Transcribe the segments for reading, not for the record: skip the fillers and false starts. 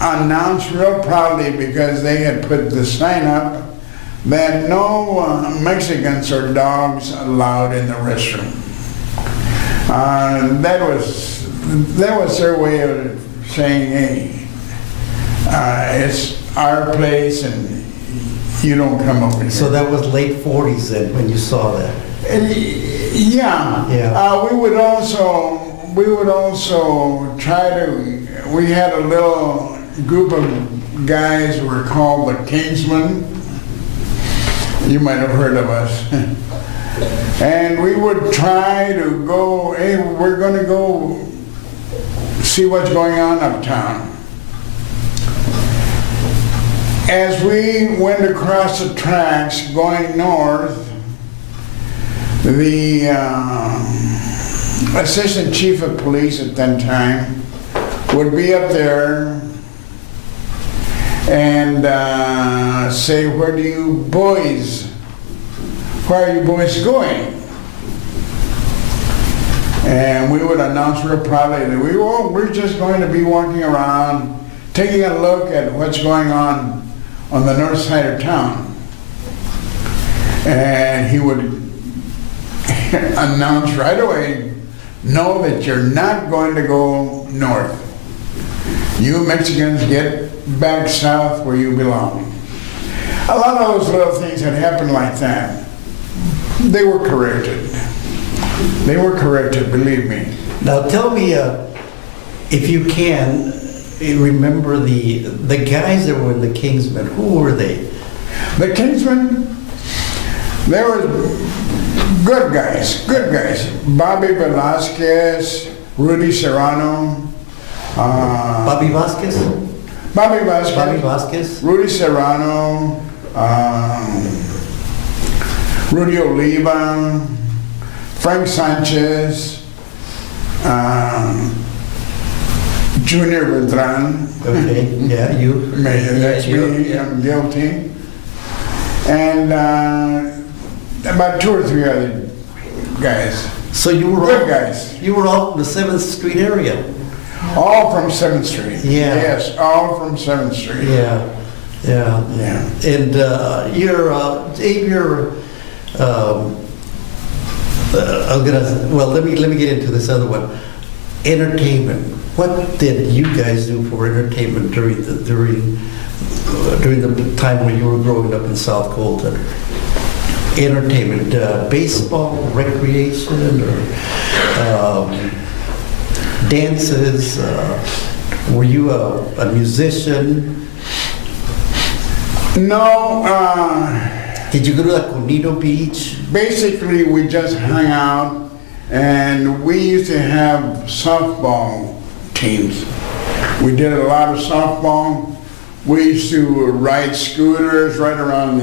announced real proudly, because they had put the sign up that no Mexicans or dogs allowed in the restroom. That was their way of saying, hey, it's our place and you don't come over here. So that was late 40s then when you saw that? Yeah. Yeah. We would also try to, we had a little group of guys who were called the Kingsmen. You might have heard of us. And we would try to go, hey, we're going to go see what's going on uptown. As we went across the tracks going north, the assistant chief of police at that time would be up there and say, where are you boys going? And we would announce real proudly that we're just going to be walking around, taking a look at what's going on the north side of town. And he would announce right away, know that you're not going to go north. You Mexicans get back south where you belong. A lot of those little things that happened like that, they were corrected. They were corrected, believe me. Now tell me, if you can, remember the guys that were in the Kingsmen. Who were they? The Kingsmen, they were good guys. Bobby Velasquez, Rudy Serrano. Bobby Vasquez? Bobby Vasquez. Bobby Vasquez? Rudy Serrano, Rudy Oliva, Frank Sanchez, Junior Beltran. Okay, yeah, you. That's me, I'm guilty. And about 2 or 3 other guys. So you were Good all guys. You were all from the 7th Street area. All from 7th Street. Yeah. Yes, all from 7th Street. Yeah. And let me get into this other one. Entertainment. What did you guys do for entertainment during the time when you were growing up in South Colton? Entertainment, baseball, recreation, or dances. Were you a musician? No. Did you go to Conito Beach? Basically, we just hung out, and we used to have softball teams. We did a lot of softball. We used to ride scooters right around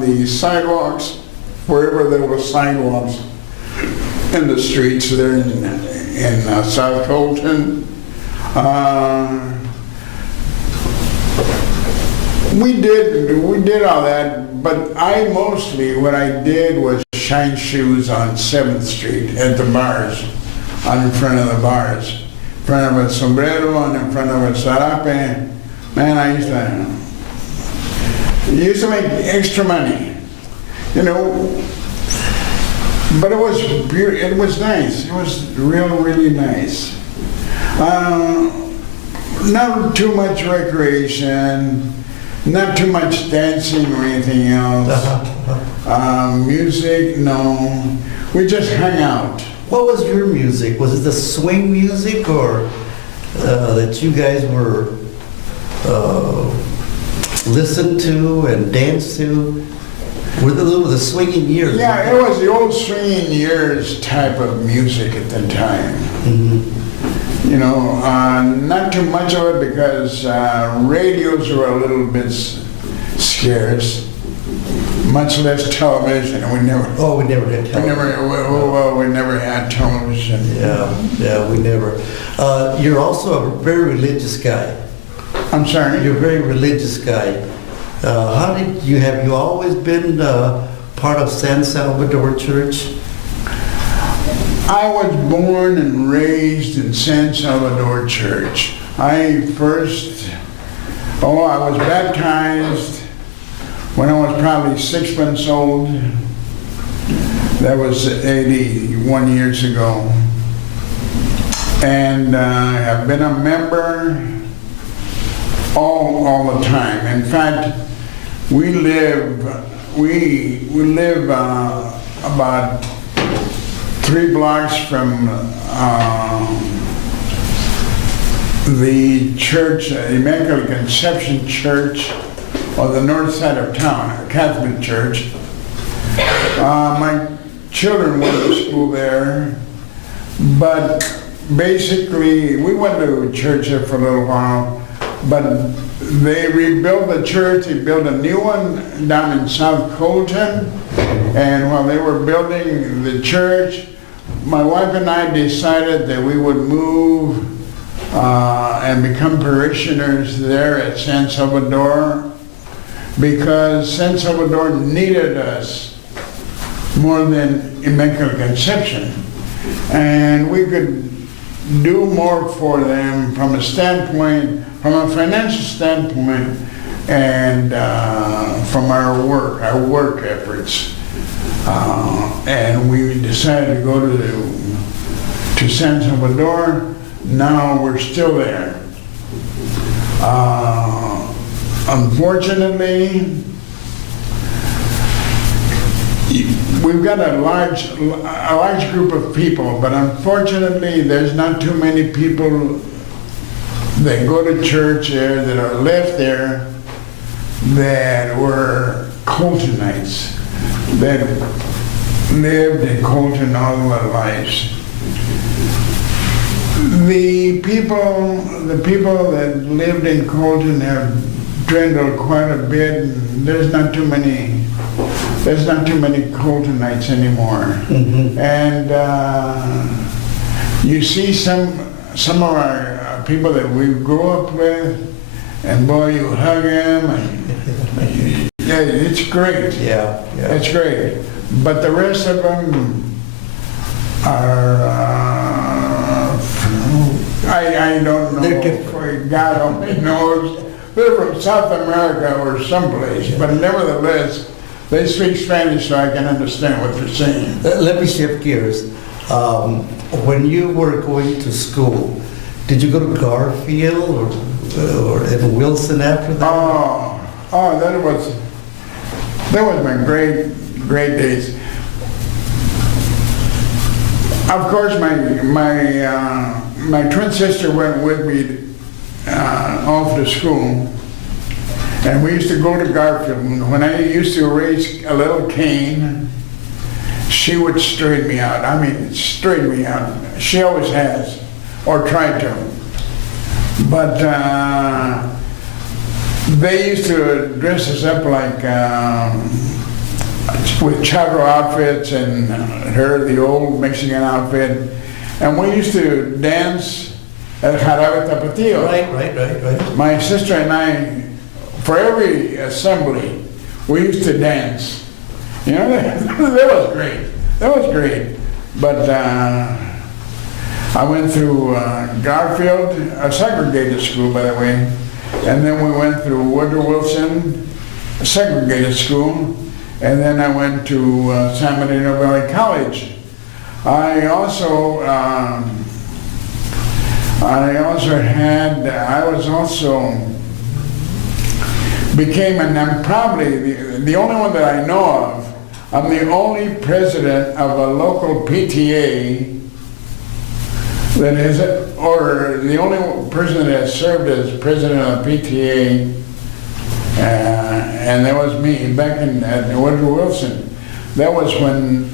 the sidewalks, wherever there were sidewalks in the streets there in South Colton. We did all that, but what I did was shine shoes on 7th Street at the bars, in front of the bars, in front of a sombrero and in front of a sarape. Man, I used to make extra money, but it was beautiful. It was nice. It was really nice. Not too much recreation, not too much dancing or anything else. Music, no. We just hung out. What was your music? Was it the swing music, or that you guys were listened to and danced to? Were the swinging years? Yeah, it was the old swinging years type of music at the time. Mm-hmm. Not too much of it because radios were a little bit scarce, much less television. We never had television. We never had television. Yeah, we never. You're also a very religious guy. I'm sorry? You're a very religious guy. Have you always been part of San Salvador Church? I was born and raised in San Salvador Church. I was baptized when I was probably 6 months old. That was 81 years ago. And I've been a member all the time. In fact, we live about 3 blocks from the church, Immaculate Conception Church, on the north side of town, a Catholic church. My children went to school there, but basically, we went to church there for a little while, but they rebuilt the church. They built a new one down in South Colton, and while they were building the church, my wife and I decided that we would move and become parishioners there at San Salvador, because San Salvador needed us more than Immaculate Conception, and we could do more for them from a financial standpoint, and from our work efforts. And we decided to go to San Salvador. Now we're still there. Unfortunately, we've got a large group of people, but unfortunately, there's not too many people that go to church there, that are left there, that were Coltonites, that lived in Colton all their lives. The people that lived in Colton have dwindled quite a bit. And there's not too many Coltonites anymore. Mm-hmm. And you see some of our people that we grew up with, and boy, you hug them, and yeah, it's great. Yeah, it's great. But the rest of them are, I don't know. They're different. God only knows. They're from South America or someplace, but nevertheless, they speak Spanish, so I can understand what they're saying. Let me shift gears. When you were going to school, did you go to Garfield or in Wilson after that? Oh, that was my great days. Of course, my twin sister went with me off to school, and we used to go to Garfield. When I used to raise a little cane, she would straighten me out. I mean, straighten me out. She always has, or tried to. But they used to dress us up like with charro outfits, and her the old Mexican outfit, and we used to dance at Jarabe Tapatio. Right. My sister and I, for every assembly, we used to dance. You know, that was great. That was great. But I went through Garfield, a segregated school, by the way, and then we went through Woodrow Wilson, a segregated school, and then I went to San Bernardino Valley College. I also became, and I'm probably the only one that I know of, I'm the only president of a local PTA that is, or the only person that has served as president of a PTA, and that was me back at Woodrow Wilson. That was when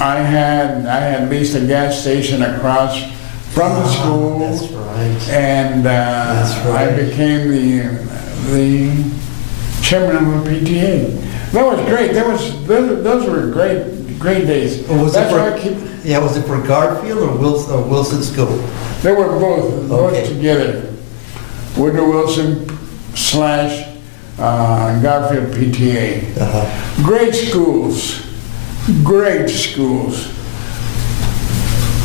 I had leased a gas station across from the school. That's right. And That's right. I became the chairman of the PTA. That was great. Those were great days. Was it for Garfield or Wilson School? They were both together. Woodrow Wilson / Garfield PTA. Uh-huh. Great schools.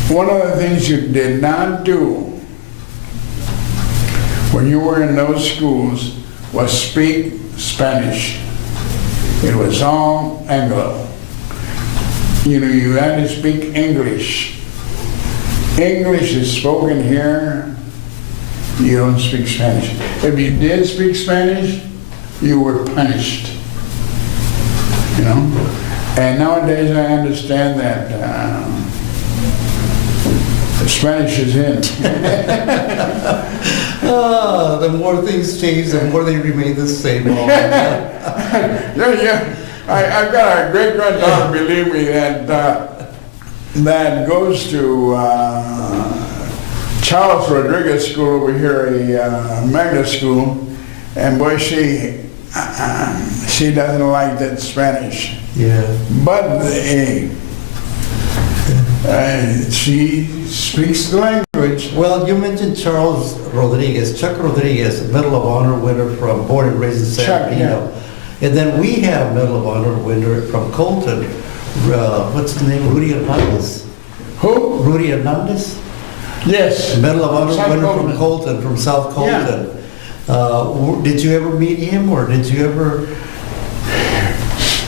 One of the things you did not do when you were in those schools was speak Spanish. It was all Anglo. You had to speak English. English is spoken here. You don't speak Spanish. If you did speak Spanish, you were punished. And nowadays I understand that Spanish is in. The more things change, the more they remain the same. Yeah. I've got a great granddaughter, believe me, that goes to Charles Rodriguez School over here, a magnet school, and boy, she doesn't like that Spanish. Yeah. But she speaks the language. Well, you mentioned Charles Rodriguez, Chuck Rodriguez, Medal of Honor winner from born and raised in San Chuck, Bernardino. And then we have Medal of Honor winner from Colton. What's the name? Rudy Hernandez. Who? Rudy Hernandez? Yes. Medal of Honor South winner Colton. from Colton, from South Colton. Did you ever meet him, or did you ever?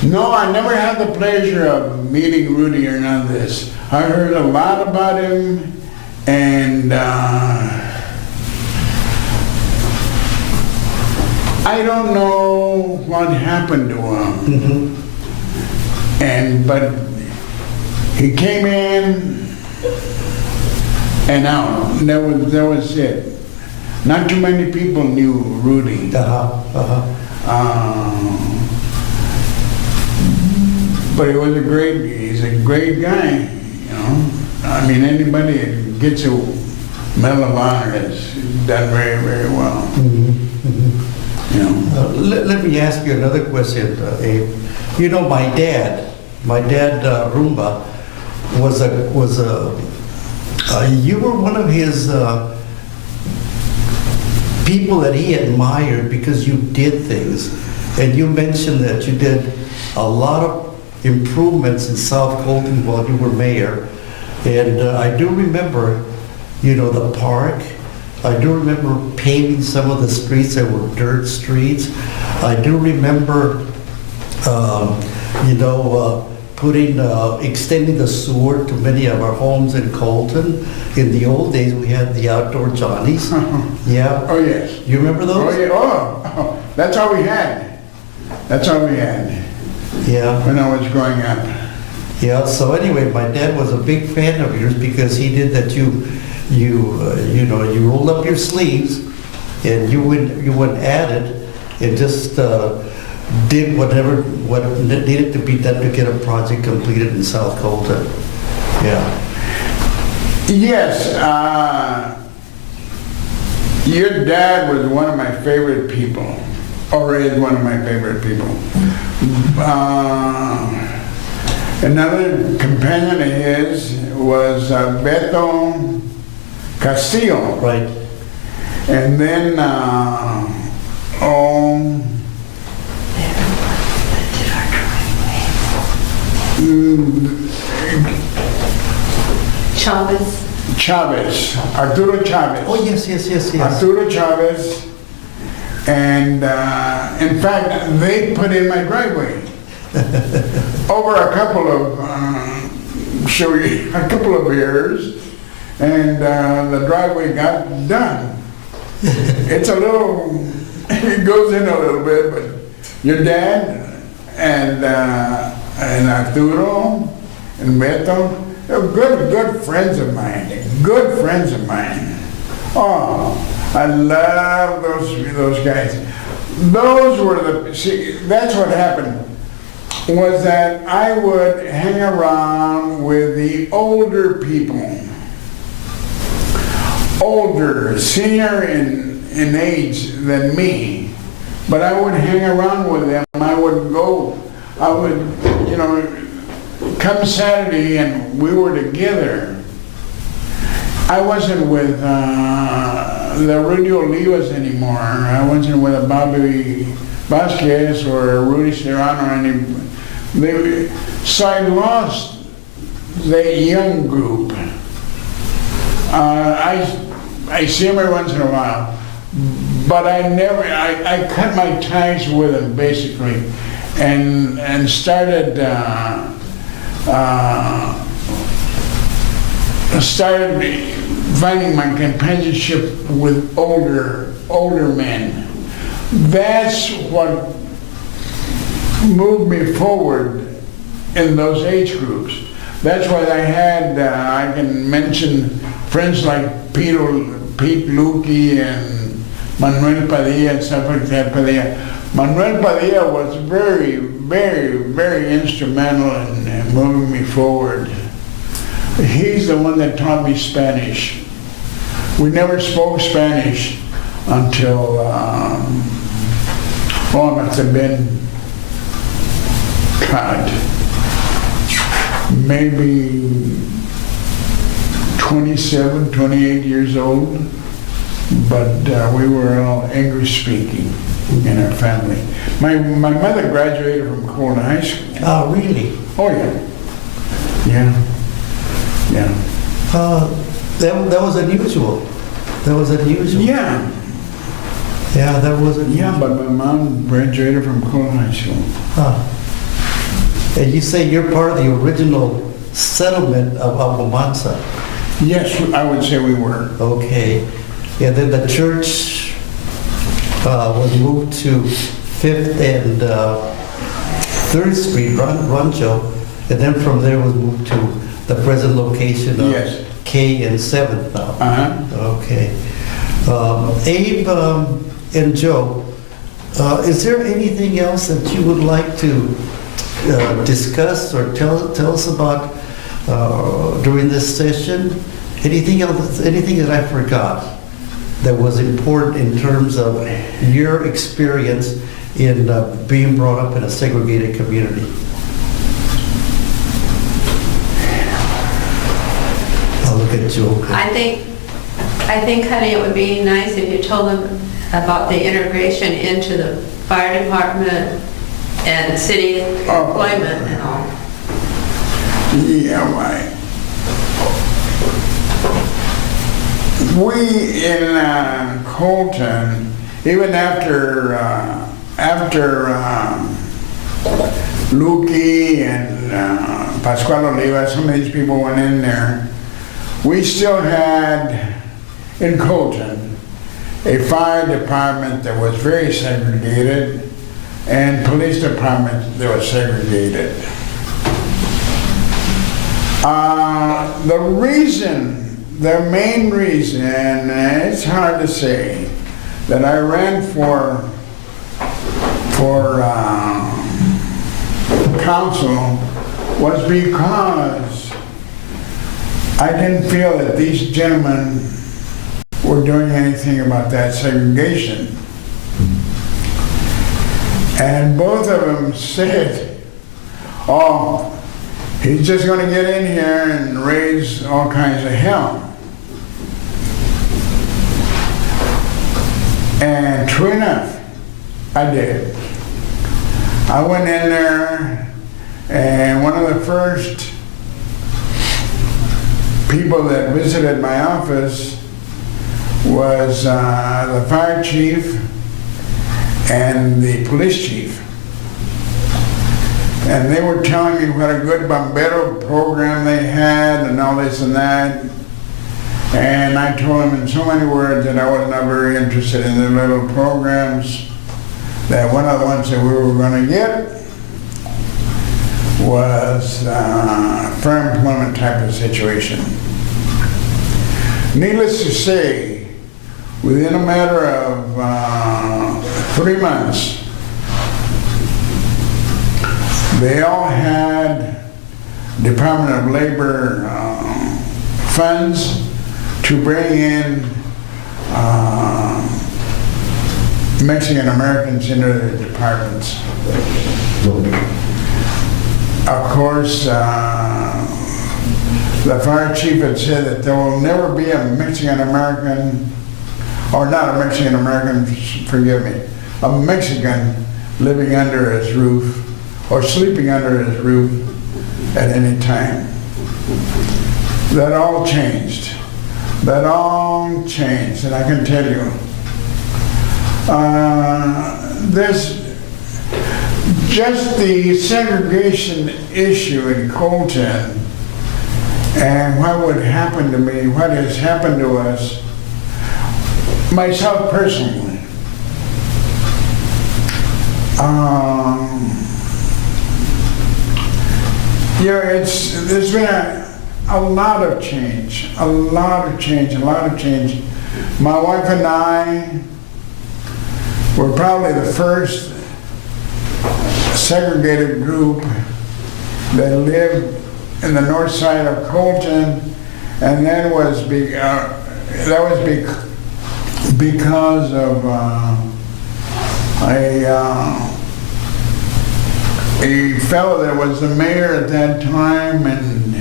No, I never had the pleasure of meeting Rudy Hernandez. I heard a lot about him, and I don't know what happened to him. But he came in and out. That was it. Not too many people knew Rudy. But he's a great guy, I mean, anybody that gets a Medal of Honor has done very, very well. Let me ask you another question, Abe. My dad, Rumba, you were one of his people that he admired because you did things. And you mentioned that you did a lot of improvements in South Colton while you were mayor. And I do remember, the park. I do remember paving some of the streets that were dirt streets. I do remember, extending the sewer to many of our homes in Colton. In the old days, we had the outdoor Johnnies. Yeah. Oh, yes. You remember those? Oh, yeah. Oh, that's all we had. Yeah. When I was growing up. Yeah, so anyway, my dad was a big fan of yours because he did that. You rolled up your sleeves and you went at it and just did what needed to be done to get a project completed in South Colton. Yeah. Yes, your dad was one of my favorite people, or is one of my favorite people. Another companion of his was Beto Castillo. Right. And then, Chavez, Arturo Chavez. Oh, yes. Arturo Chavez. And in fact, they put in my driveway. Over a couple of years, and the driveway got done. It goes in a little bit, but your dad and Arturo and Beto, they're good friends of mine. Good friends of mine. Oh, I love those guys. That's what happened. Was that I would hang around with the older people, senior in age than me, but I would hang around with them. I would come Saturday and we were together. I wasn't with the Rudy Olivas anymore. I wasn't with Bobby Vasquez or Rudy Serrano or any. So I lost the young group. I see them every once in a while. but I cut my ties with him basically, and started finding my companionship with older men. That's what moved me forward in those age groups. That's why I can mention friends like Pete Lukey and Manuel Padilla and stuff like that. Manuel Padilla was very, very, very instrumental in moving me forward. He's the one that taught me Spanish. We never spoke Spanish until, it must have been, maybe 27, 28 years old, but we were all English speaking in our family. My mother graduated from Colton High School. Oh, really? Oh, yeah. Yeah. Yeah. That was unusual. That was unusual. Yeah. Yeah, that was unusual. Yeah, but my mom graduated from Colton High School. Huh. And you say you're part of the original settlement of Aguamansa. Yes, I would say we were. Okay. Yeah, then the church was moved to 5th and 3rd Street, Rancho, and then from there was moved to the present location of Yes. K and 7th now. Uh-huh. Okay. Abe and Joe, is there anything else that you would like to discuss or tell us about during this session? Anything else? Anything that I forgot that was important in terms of your experience in being brought up in a segregated community? I'll look at Joe. I think, honey, it would be nice if you told them about the integration into the fire department and city employment and all. Yeah, right. We in Colton, even after Lukey and Pascual Oliva, some of these people went in there, we still had in Colton a fire department that was very segregated and police department that was segregated. The main reason, and it's hard to say, that I ran for council was because I didn't feel that these gentlemen were doing anything about that segregation. And both of them said, oh, he's just going to get in here and raise all kinds of hell. And true enough, I did. I went in there, and one of the first people that visited my office was the fire chief and the police chief. And they were telling me what a good bombero program they had and all this and that. And I told them in so many words that I was not very interested in the little programs, that one of the ones that we were going to get was fair employment type of situation. Needless to say, within a matter of 3 months, they all had Department of Labor funds to bring in Mexican Americans into their departments. Of course, the fire chief had said that there will never be a Mexican American, or not a Mexican American, forgive me, a Mexican living under his roof or sleeping under his roof at any time. That all changed. That all changed, and I can tell you, There's just the segregation issue in Colton and what would happen to me, what has happened to us, myself personally. There's been a lot of change, a lot of change. My wife and I were probably the first segregated group that lived in the north side of Colton, and that was because of a fellow that was the mayor at that time and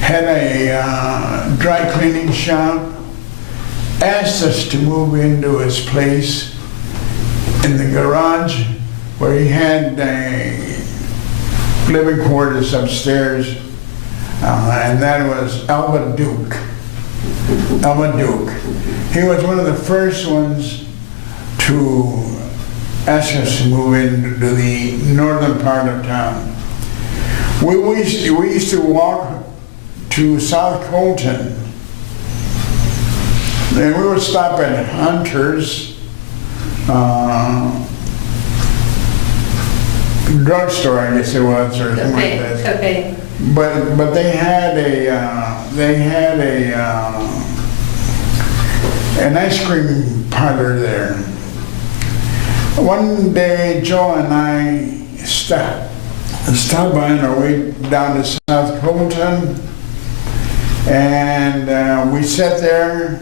had a dry cleaning shop, asked us to move into his place in the garage where he had living quarters upstairs, and that was Alva Duke. He was one of the first ones to ask us to move into the northern part of town. We used to walk to South Colton, and we would stop at Hunter's drugstore, I guess it was, or something like that. Okay. But they had an ice cream parlor there. One day, Joe and I stopped by on our way down to South Colton, and we sat there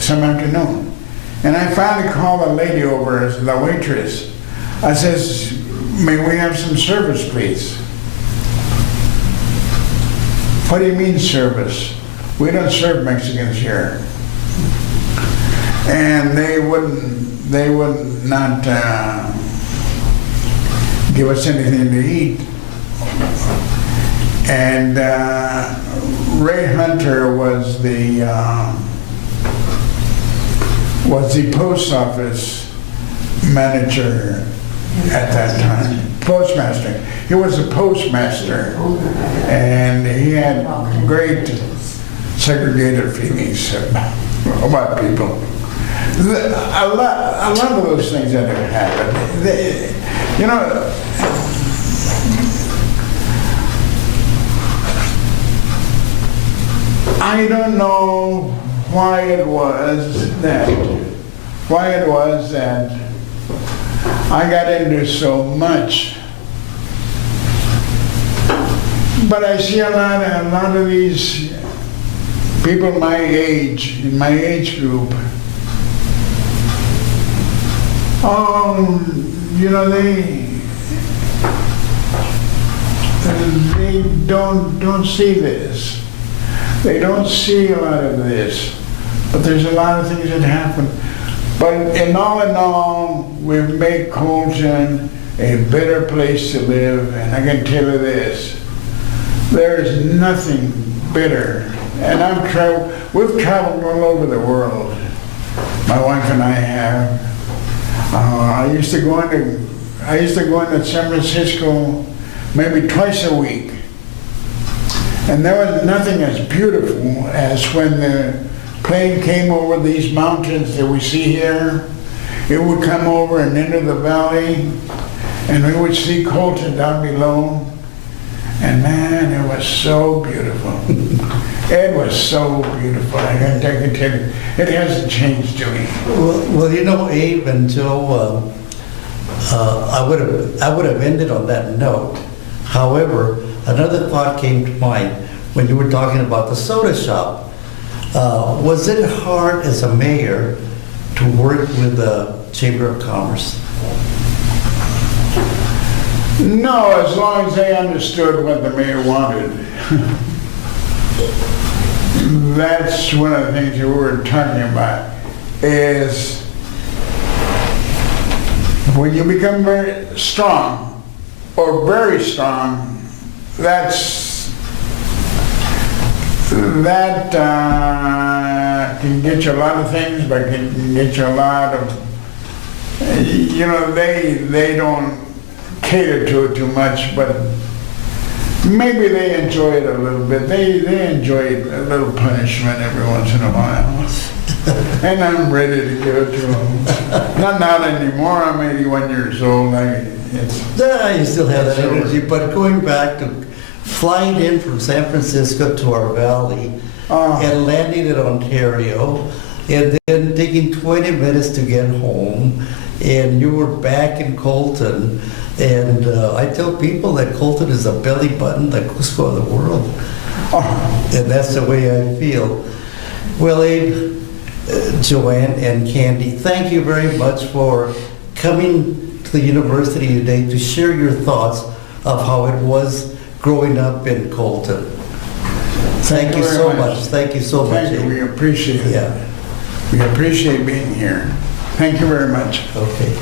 some afternoon. And I finally called a lady over as the waitress. I says, "May we have some service, please?" "What do you mean service? We don't serve Mexicans here." And they would not give us anything to eat. And Ray Hunter was the post office manager at that time. Postmaster. He was a postmaster, and he had great segregated feelings about people. A lot of those things that have happened, I don't know why it was that I got into so much, but I see a lot of these people my age, in my age group. They don't see this. They don't see a lot of this, but there's a lot of things that happen. But in all, we've made Colton a better place to live, and I can tell you this, there is nothing better. And we've traveled all over the world. My wife and I have. I used to go into San Francisco maybe twice a week. And there was nothing as beautiful as when the plane came over these mountains that we see here. It would come over and into the valley, and we would see Colton down below. And man, it was so beautiful. It was so beautiful. I can tell you, it hasn't changed to me. Well, Abe and Joe, I would have ended on that note. However, another thought came to mind when you were talking about the soda shop. Was it hard as a mayor to work with the Chamber of Commerce? No, as long as they understood what the mayor wanted. That's one of the things that we were talking about, is when you become very strong, that can get you a lot of things, but can get you a lot of, they don't cater to it too much, but maybe they enjoy it a little bit. They enjoy a little punishment every once in a while. And I'm ready to give it to them. Not anymore. I'm 81 years old. You still have that energy, but going back to flying in from San Francisco to our valley and landing in Ontario and then taking 20 minutes to get home, and you were back in Colton, and I tell people that Colton is a belly button, the Cusco of the world, and that's the way I feel. Well, Abe, Joanne and Candy, thank you very much for coming to the university today to share your thoughts of how it was growing up in Colton. Thank you so much. Thank you so much. Thank you. We appreciate it. Yeah. We appreciate being here. Thank you very much. Okay.